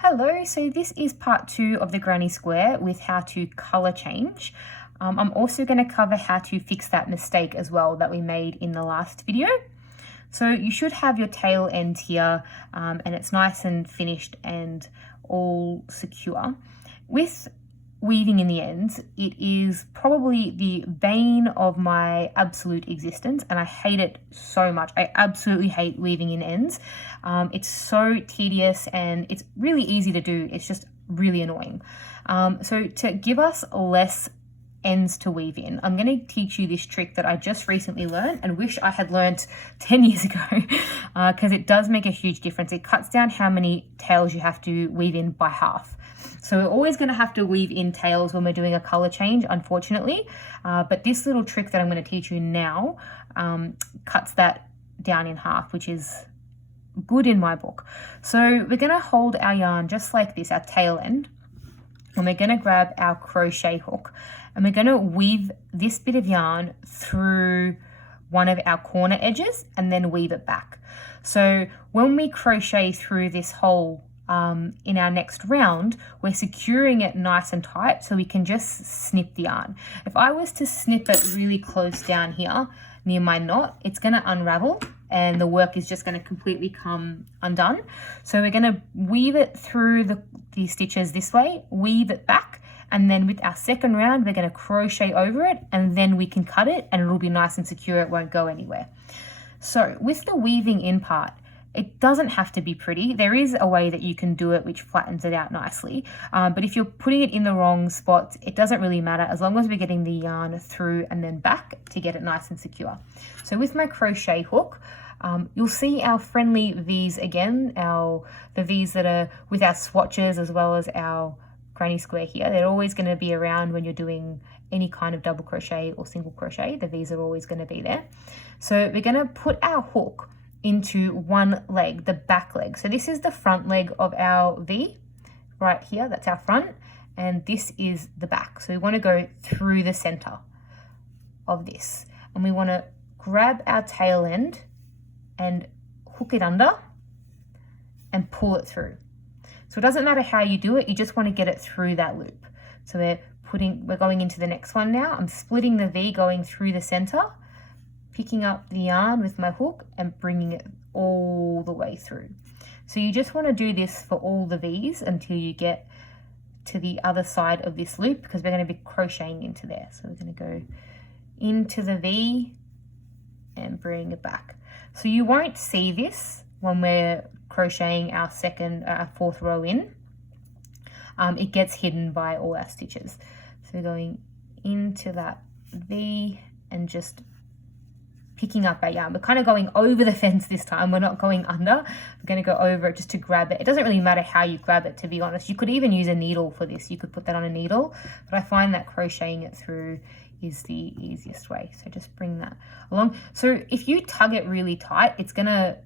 Hello, so this is part 2 of the granny square with how to color change. I'm also going to cover how to fix that mistake as well that we made in the last video. So you should have your tail end here and it's nice and finished and all secure. With weaving in the ends, it is probably the bane of my absolute existence and I hate it so much. I absolutely hate weaving in ends. It's so tedious and it's really easy to do. It's just really annoying. So to give us less ends to weave in, I'm going to teach you this trick that I just recently learned and wish I had learned 10 years ago because it does make a huge difference. It cuts down how many tails you have to weave in by half. So we're always going to have to weave in tails when we're doing a color change, unfortunately. But this little trick that I'm going to teach you now cuts that down in half, which is good in my book. So we're going to hold our yarn just like this, our tail end, and we're going to grab our crochet hook and we're going to weave this bit of yarn through one of our corner edges and then weave it back. So when we crochet through this hole in our next round, we're securing it nice and tight so we can just snip the yarn. If I was to snip it really close down here near my knot, it's going to unravel and the work is just going to completely come undone. So we're going to weave it through the stitches this way, weave it back, and then with our second round we're going to crochet over it and then we can cut it and it'll be nice and secure. It won't go anywhere. So with the weaving in part, it doesn't have to be pretty. There is a way that you can do it which flattens it out nicely. But if you're putting it in the wrong spots, it doesn't really matter as long as we're getting the yarn through and then back to get it nice and secure. So with my crochet hook, you'll see our friendly V's again, the V's that are with our swatches as well as our granny square here. They're always going to be around when you're doing any kind of double crochet or single crochet. The V's are always going to be there. So we're going to put our hook into one leg, the back leg. So this is the front leg of our V right here, that's our front, and this is the back. So we want to go through the center of this and we want to grab our tail end and hook it under and pull it through. So it doesn't matter how you do it, you just want to get it through that loop. So we're going into the next one now. I'm splitting the V going through the center, picking up the yarn with my hook and bringing it all the way through. So you just want to do this for all the V's until you get to the other side of this loop because we're going to be crocheting into there. So we're going to go into the V and bring it back. So you won't see this when we're crocheting our fourth row in. It gets hidden by all our stitches. So we're going into that V and just picking up our yarn. We're kind of going over the fence this time. We're not going under. We're going to go over it just to grab it. It doesn't really matter how you grab it, to be honest. You could even use a needle for this. You could put that on a needle, but I find that crocheting it through is the easiest way. So just bring that along. So if you tug it really tight, it's going to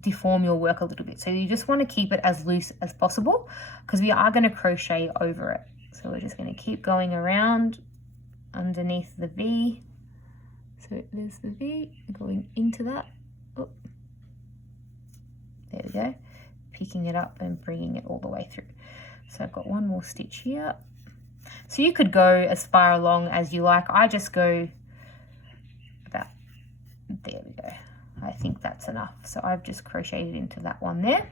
deform your work a little bit. So you just want to keep it as loose as possible because we are going to crochet over it. So we're just going to keep going around underneath the V. So there's the V, going into that. Oh, there we go. Picking it up and bringing it all the way through. So I've got one more stitch here. So you could go as far along as you like. I just go about, there we go. I think that's enough. So I've just crocheted into that one there.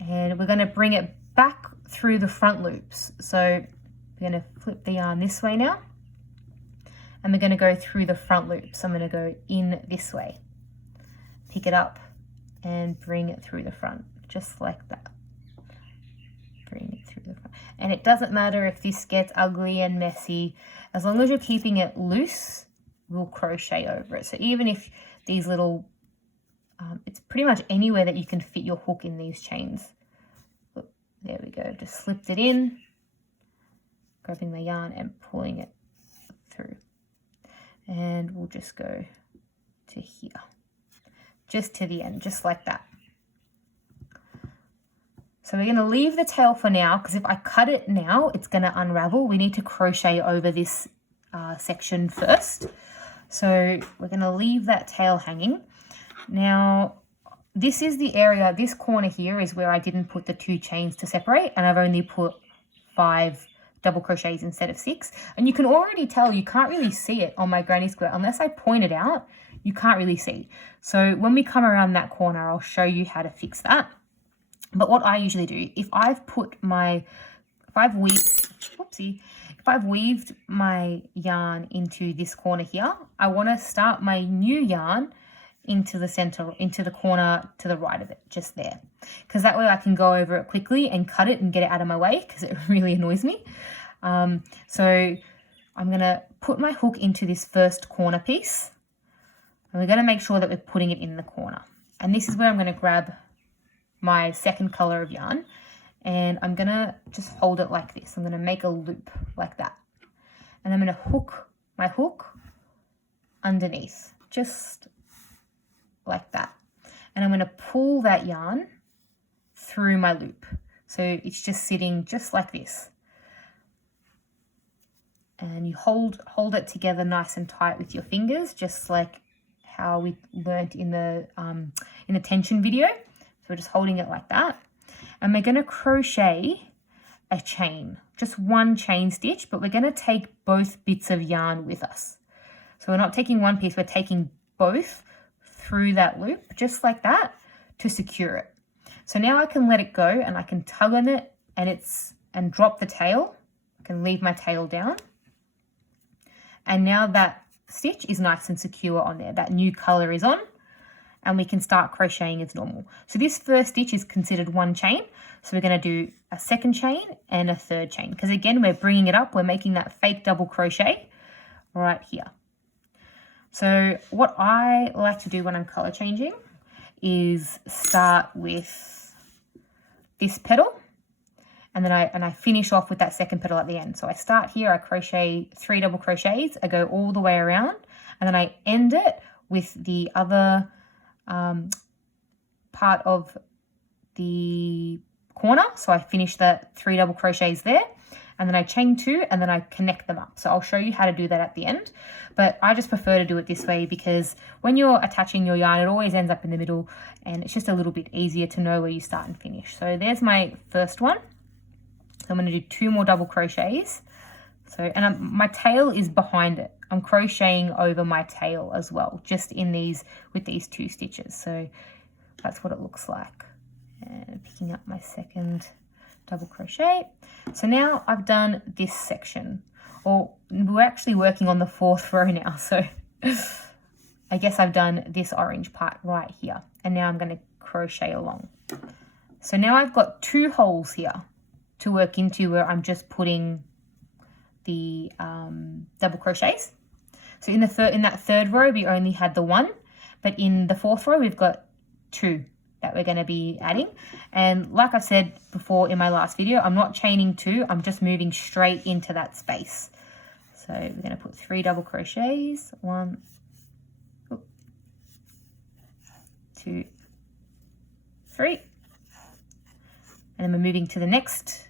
And we're going to bring it back through the front loops. So we're going to flip the yarn this way now. And we're going to go through the front loop. So I'm going to go in this way, pick it up and bring it through the front, just like that. Bring it through the front. And it doesn't matter if this gets ugly and messy, as long as you're keeping it loose, we'll crochet over it. So even if these little, it's pretty much anywhere that you can fit your hook in these chains. Look, there we go, just slipped it in, grabbing the yarn and pulling it through. And we'll just go to here, just to the end, just like that. So we're going to leave the tail for now because if I cut it now, it's going to unravel. We need to crochet over this section first. So we're going to leave that tail hanging. Now, this is the area, this corner here is where I didn't put the 2 chains to separate, and I've only put 5 double crochets instead of 6. And you can already tell you can't really see it on my granny square unless I point it out. You can't really see. So when we come around that corner, I'll show you how to fix that. But what I usually do, if I've weaved my yarn into this corner here, I want to start my new yarn into the center, into the corner to the right of it, just there. Because that way I can go over it quickly and cut it and get it out of my way, because it really annoys me. So I'm going to put my hook into this first corner piece. And we're going to make sure that we're putting it in the corner. And this is where I'm going to grab my second color of yarn. And I'm going to just hold it like this. I'm going to make a loop like that. And I'm going to hook my hook underneath, just like that. And I'm going to pull that yarn through my loop. So it's just sitting just like this. And you hold it together nice and tight with your fingers, just like how we learnt in the tension video. So we're just holding it like that. And we're going to crochet a chain, just 1 chain stitch, but we're going to take both bits of yarn with us. So we're not taking one piece, we're taking both through that loop, just like that, to secure it. So now I can let it go and I can tug on it and drop the tail. I can leave my tail down. And now that stitch is nice and secure on there. That new color is on. And we can start crocheting as normal. So this first stitch is considered 1 chain. So we're going to do a 2nd chain and a 3rd chain. Because again, we're bringing it up. We're making that fake double crochet right here. So what I like to do when I'm color changing is start with this petal. And then I finish off with that 2nd petal at the end. So I start here, I crochet 3 double crochets. I go all the way around. And then I end it with the other part of the corner. So I finish the 3 double crochets there, and then I chain 2 and then I connect them up. So I'll show you how to do that at the end, but I just prefer to do it this way because when you're attaching your yarn, it always ends up in the middle and it's just a little bit easier to know where you start and finish. So there's my first one. So I'm going to do 2 more double crochets. So, and my tail is behind it. I'm crocheting over my tail as well, just in these, with these 2 stitches. So that's what it looks like. And picking up my 2nd double crochet. So now I've done this section, or we're actually working on the 4th row now. So I guess I've done this orange part right here. And now I'm going to crochet along. So now I've got 2 holes here to work into where I'm just putting the double crochets. So in that 3rd row, we only had the 1, but in the 4th row, we've got 2 that we're going to be adding. And like I've said before in my last video, I'm not chaining 2, I'm just moving straight into that space. So we're going to put 3 double crochets, 1, 2, 3. And then we're moving to the next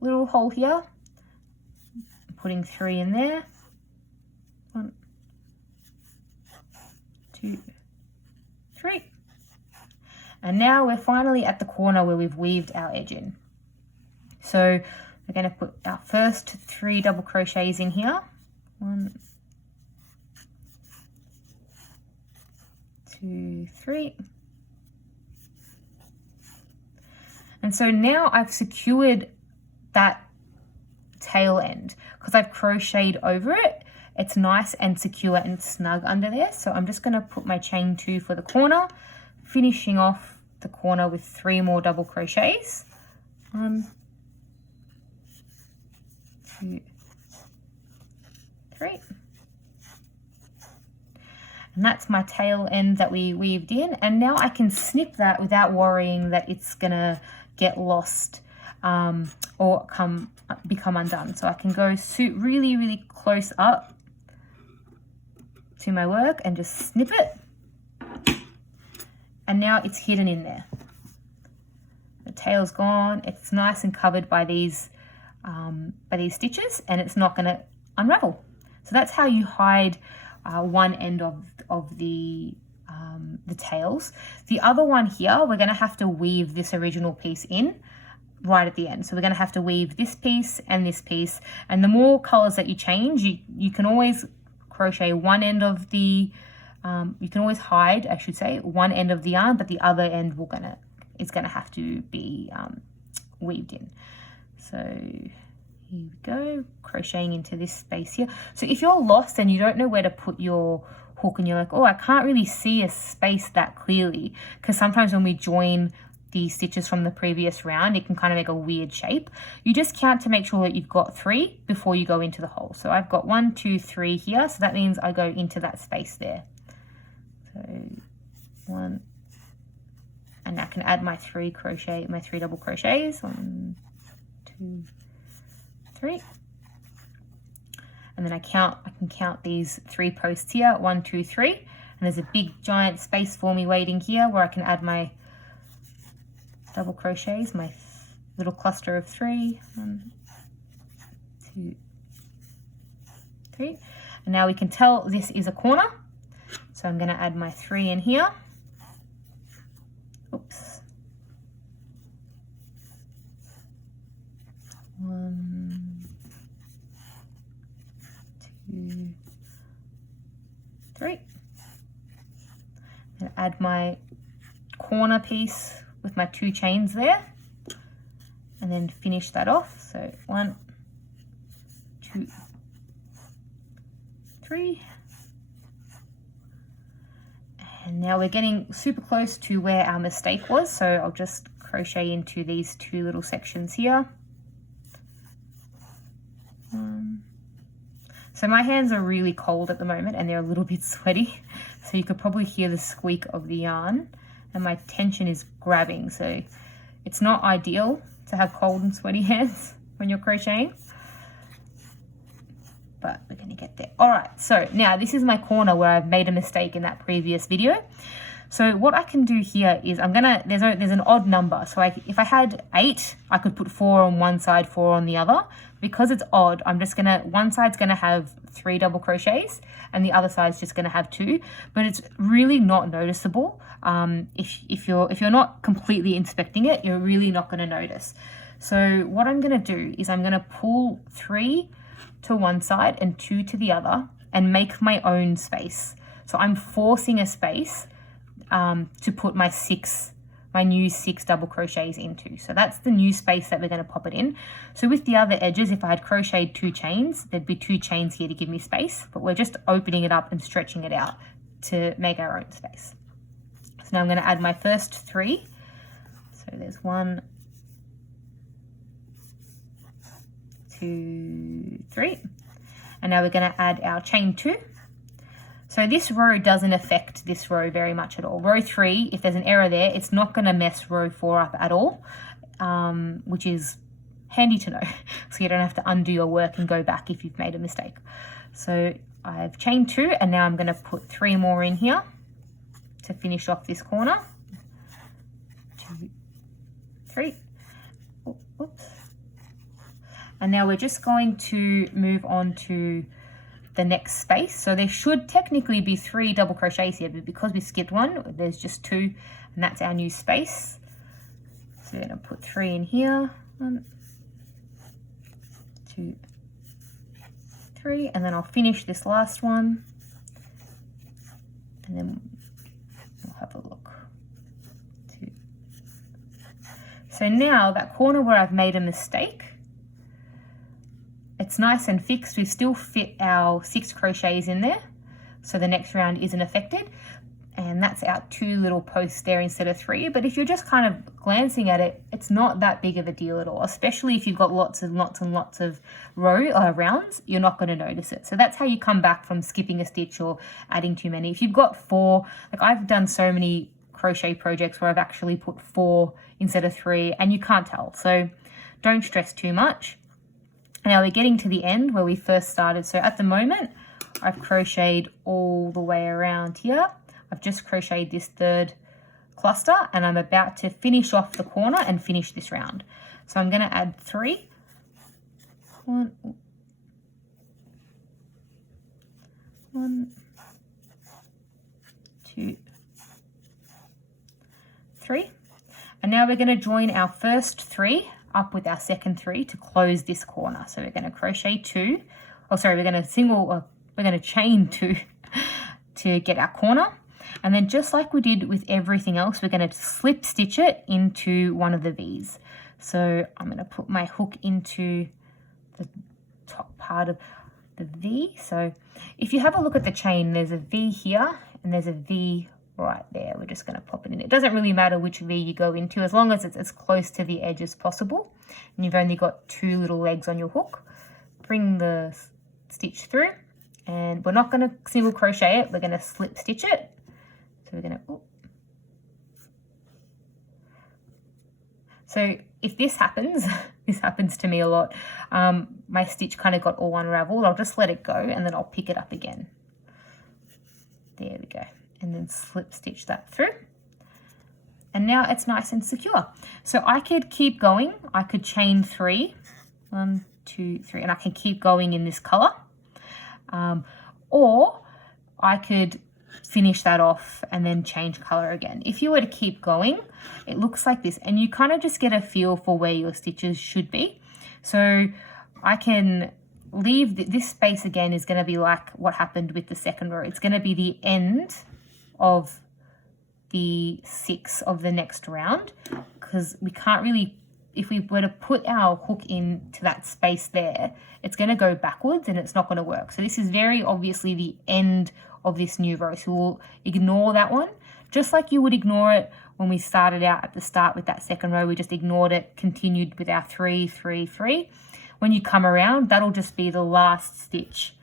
little hole here, putting 3 in there. 1, 2, 3. And now we're finally at the corner where we've weaved our edge in. So we're going to put our first 3 double crochets in here. 1, 2, 3. And so now I've secured that tail end because I've crocheted over it. It's nice and secure and snug under there. So I'm just going to put my chain 2 for the corner, finishing off the corner with 3 more double crochets. 1, 2, 3. And that's my tail end that we weaved in. And now I can snip that without worrying that it's going to get lost or become undone. So I can go really, really close up to my work and just snip it. And now it's hidden in there. The tail's gone. It's nice and covered by these stitches, and it's not going to unravel. So that's how you hide one end of the the tails. The other one here, we're going to have to weave this original piece in right at the end. So we're going to have to weave this piece, and the more colors that you change, you can always crochet one end of the you can always hide, I should say, one end of the yarn, but the other end is gonna have to be weaved in. So here we go, crocheting into this space here. So if you're lost and you don't know where to put your hook and you're like, oh, I can't really see a space that clearly, because sometimes when we join the stitches from the previous round, it can kind of make a weird shape. You just count to make sure that you've got 3 before you go into the hole. So I've got 1, 2, 3 here, so that means I go into that space there. So 1, and I can add my 3 double crochets. 1, 2, 3. And then I can count these 3 posts here, 1, 2, 3. And there's a big giant space for me waiting here where I can add my double crochets, my little cluster of 3. 1, 2, 3. And now we can tell this is a corner. So I'm going to add my 3 in here. Oops. 1, 2, 3. And add my corner piece with my 2 chains there, and then finish that off. So 1, 2, 3. And now we're getting super close to where our mistake was, so I'll just crochet into these 2 little sections here. So my hands are really cold at the moment and they're a little bit sweaty, so you could probably hear the squeak of the yarn, and my tension is grabbing, so it's not ideal to have cold and sweaty hands when you're crocheting, but we're going to get there. All right, so now this is my corner where I've made a mistake in that previous video. So what I can do here is there's an odd number. So if I had 8, I could put 4 on one side, 4 on the other. Because it's odd, one side's gonna have 3 double crochets and the other side's just gonna have 2, but it's really not noticeable. If you're not completely inspecting it, you're really not gonna notice. So what I'm gonna do is I'm gonna pull 3 to one side and 2 to the other and make my own space. So I'm forcing a space to put my new 6 double crochets into. So that's the new space that we're going to pop it in. So with the other edges, if I had crocheted 2 chains, there'd be 2 chains here to give me space, but we're just opening it up and stretching it out to make our own space. So now I'm going to add my first 3. So there's 1, 2, 3. And now we're going to add our chain 2. So this row doesn't affect this row very much at all. Row 3, if there's an error there, it's not going to mess row 4 up at all, which is handy to know. So you don't have to undo your work and go back if you've made a mistake. So I've chained 2, and now I'm going to put 3 more in here to finish off this corner. 2, 3. Oops. And now we're just going to move on to the next space. So there should technically be 3 double crochets here, but because we skipped 1, there's just 2, and that's our new space. So we're going to put 3 in here. 1, 2, 3, and then I'll finish this last one, and then we'll have a look. 2. So now that corner where I've made a mistake, it's nice and fixed. We still fit our 6 crochets in there, so the next round isn't affected, and that's our 2 little posts there instead of 3. But if you're just kind of glancing at it, it's not that big of a deal at all, especially if you've got lots and lots and lots of rounds. You're not going to notice it. So that's how you come back from skipping a stitch or adding too many. If you've got 4, like I've done so many crochet projects where I've actually put 4 instead of 3, and you can't tell, so don't stress too much. Now we're getting to the end where we first started. So at the moment, I've crocheted all the way around here. I've just crocheted this 3rd cluster, and I'm about to finish off the corner and finish this round. So I'm going to add 3. 1, 2, 3. And now we're going to join our first 3 up with our second 3 to close this corner. So we're going to crochet 2, we're going to chain 2 to get our corner. And then just like we did with everything else, we're going to slip stitch it into one of the V's. So I'm going to put my hook into the top part of the V. So if you have a look at the chain, there's a V here and there's a V right there. We're just going to pop it in. It doesn't really matter which V you go into as long as it's as close to the edge as possible. And you've only got 2 little legs on your hook. Bring the stitch through, and we're not going to single crochet it, we're going to slip stitch it. So we're going to, so if this happens, this happens to me a lot, my stitch kind of got all unraveled, I'll just let it go and then I'll pick it up again. There we go. And then slip stitch that through. And now it's nice and secure. So I could keep going. I could chain 3, 1, 2, 3, and I can keep going in this color. Or I could finish that off and then change color again. If you were to keep going, it looks like this, and you kind of just get a feel for where your stitches should be. So I can leave this space again is going to be like what happened with the second row. It's going to be the end of the 6 of the next round, because we can't really, if we were to put our hook into that space there, it's going to go backwards and it's not going to work. So this is very obviously the end of this new row. So we'll ignore that one, just like you would ignore it when we started out at the start with that second row. We just ignored it, continued with our 3, 3, 3. When you come around, that'll just be the last stitch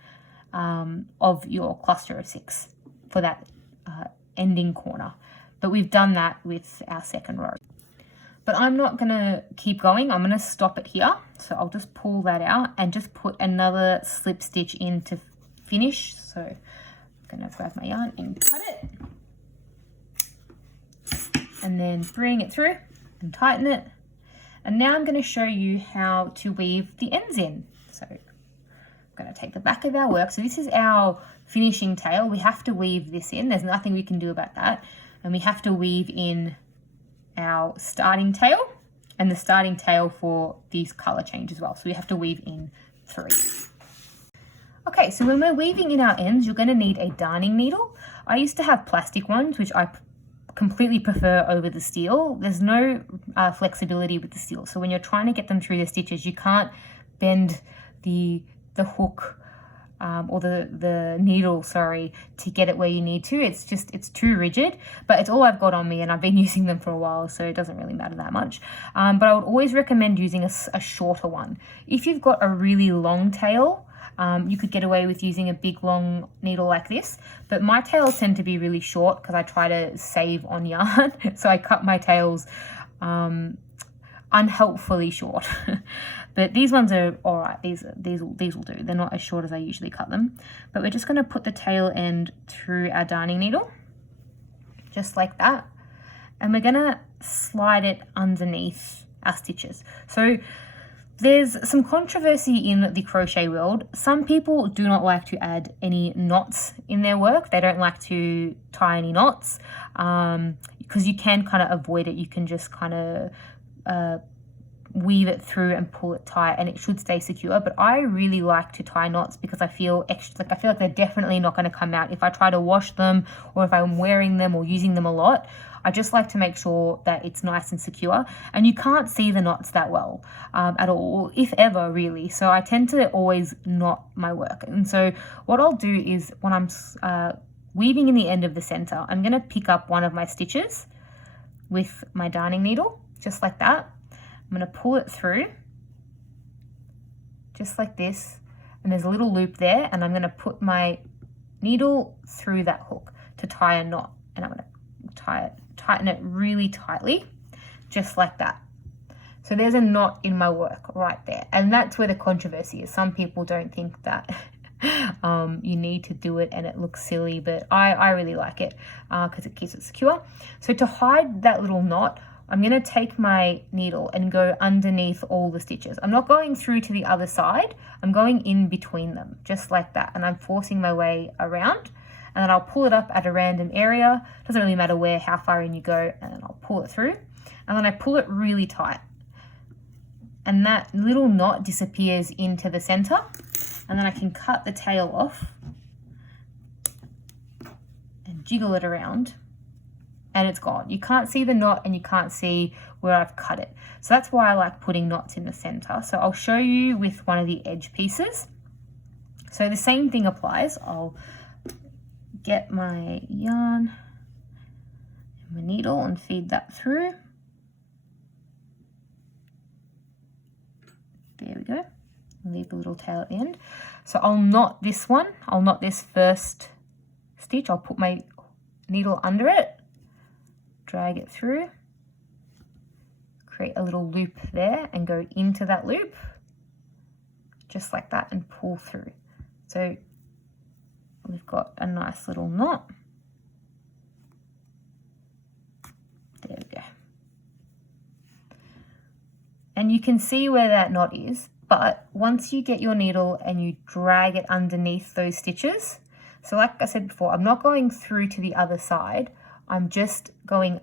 of your cluster of 6 for that ending corner. But we've done that with our second row. But I'm not going to keep going. I'm going to stop it here. So I'll just pull that out and just put another slip stitch in to finish. So I'm going to grab my yarn and cut it. And then bring it through and tighten it. And now I'm going to show you how to weave the ends in. So I'm going to take the back of our work. So this is our finishing tail. We have to weave this in. There's nothing we can do about that. And we have to weave in our starting tail and the starting tail for these color change as well. So we have to weave in 3. Okay, so when we're weaving in our ends, you're going to need a darning needle. I used to have plastic ones, which I completely prefer over the steel. There's no flexibility with the steel. So when you're trying to get them through the stitches, you can't bend the hook or the needle, sorry, to get it where you need to. It's too rigid, but it's all I've got on me and I've been using them for a while, so it doesn't really matter that much. But I would always recommend using a shorter one. If you've got a really long tail, you could get away with using a big long needle like this, but my tails tend to be really short because I try to save on yarn. So I cut my tails unhelpfully short. But these ones are all right. These will do. They're not as short as I usually cut them. But we're just going to put the tail end through our darning needle, just like that. And we're going to slide it underneath our stitches. So there's some controversy in the crochet world. Some people do not like to add any knots in their work. They don't like to tie any knots because you can kind of avoid it. You can just kind of weave it through and pull it tight and it should stay secure. But I really like to tie knots because I feel like they're definitely not going to come out if I try to wash them or if I'm wearing them or using them a lot. I just like to make sure that it's nice and secure, and you can't see the knots that well at all, if ever, really. So I tend to always knot my work. And so what I'll do is when I'm weaving in the end of the center, I'm going to pick up one of my stitches with my darning needle, just like that. I'm going to pull it through, just like this, and there's a little loop there, and I'm going to put my needle through that hook to tie a knot, and I'm going to tighten it really tightly, just like that. So there's a knot in my work right there, and that's where the controversy is. Some people don't think that you need to do it and it looks silly, but I really like it because it keeps it secure. So to hide that little knot, I'm going to take my needle and go underneath all the stitches. I'm not going through to the other side. I'm going in between them, just like that. And I'm forcing my way around. And then I'll pull it up at a random area. Doesn't really matter where, how far in you go. And then I'll pull it through, and then I pull it really tight. And that little knot disappears into the center, and then I can cut the tail off and jiggle it around, and it's gone. You can't see the knot and you can't see where I've cut it. So that's why I like putting knots in the center. So I'll show you with one of the edge pieces. So the same thing applies. I'll get my yarn and my needle and feed that through. There we go. Leave a little tail at the end. So I'll knot this one. I'll knot this first stitch. I'll put my needle under it, drag it through, create a little loop there and go into that loop, just like that, and pull through. So we've got a nice little knot. There we go. And you can see where that knot is, but once you get your needle and you drag it underneath those stitches, so like I said before, I'm not going through to the other side, I'm just going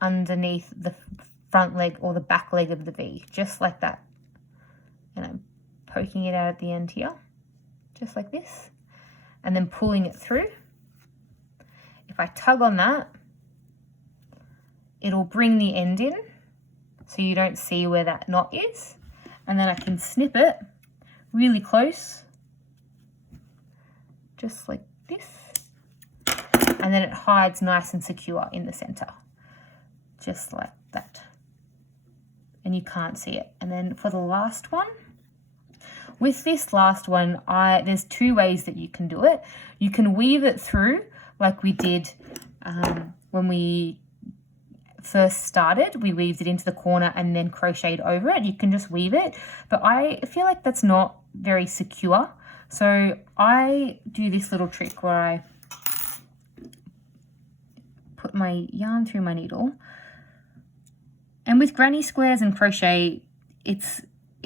underneath the front leg or the back leg of the V, just like that. And I'm poking it out at the end here, just like this, and then pulling it through. If I tug on that, it'll bring the end in, so you don't see where that knot is, and then I can snip it really close, just like this, and then it hides nice and secure in the center, just like that, and you can't see it. And then for the last one, with this last one, there's two ways that you can do it. You can weave it through like we did when we first started. We weaved it into the corner and then crocheted over it. You can just weave it, but I feel like that's not very secure. So I do this little trick where I put my yarn through my needle, and with granny squares and crochet, it's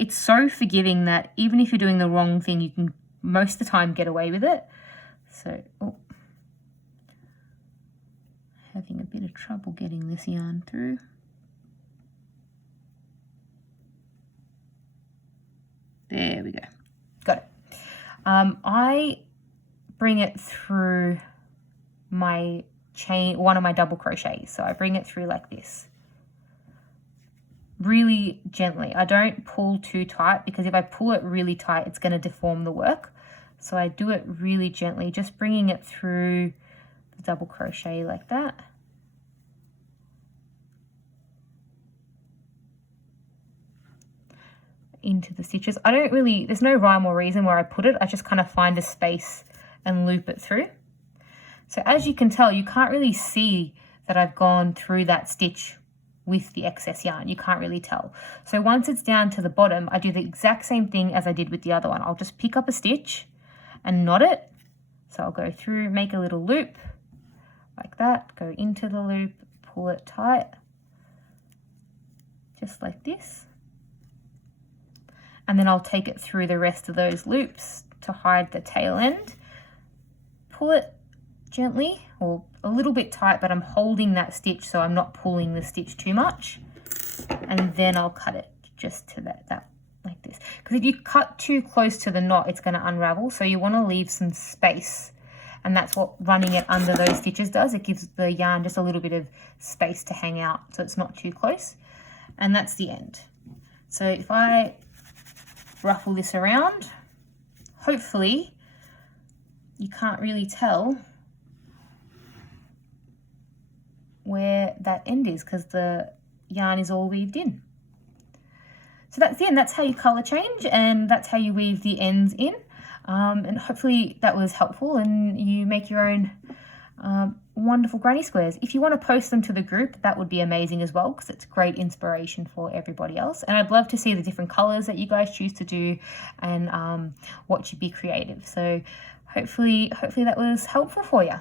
so forgiving that even if you're doing the wrong thing, you can most of the time get away with it. So, having a bit of trouble getting this yarn through. There we go. Got it. I bring it through my chain, one of my double crochets. So I bring it through like this, really gently. I don't pull too tight, because if I pull it really tight, it's going to deform the work. So I do it really gently, just bringing it through the double crochet like that. Into the stitches. There's no rhyme or reason where I put it. I just kind of find a space and loop it through. So as you can tell, you can't really see that I've gone through that stitch with the excess yarn. You can't really tell. So once it's down to the bottom, I do the exact same thing as I did with the other one. I'll just pick up a stitch and knot it. So I'll go through, make a little loop like that, go into the loop, pull it tight, just like this. And then I'll take it through the rest of those loops to hide the tail end. Pull it gently, or a little bit tight, but I'm holding that stitch so I'm not pulling the stitch too much. And then I'll cut it just to that like this. Because if you cut too close to the knot, it's going to unravel. So you want to leave some space. And that's what running it under those stitches does. It gives the yarn just a little bit of space to hang out so it's not too close. And that's the end. So if I ruffle this around, hopefully you can't really tell where that end is because the yarn is all weaved in. So that's the end. That's how you color change, and that's how you weave the ends in. And hopefully that was helpful and you make your own wonderful granny squares. If you want to post them to the group, that would be amazing as well, because it's great inspiration for everybody else. And I'd love to see the different colors that you guys choose to do and watch you be creative. So hopefully that was helpful for you.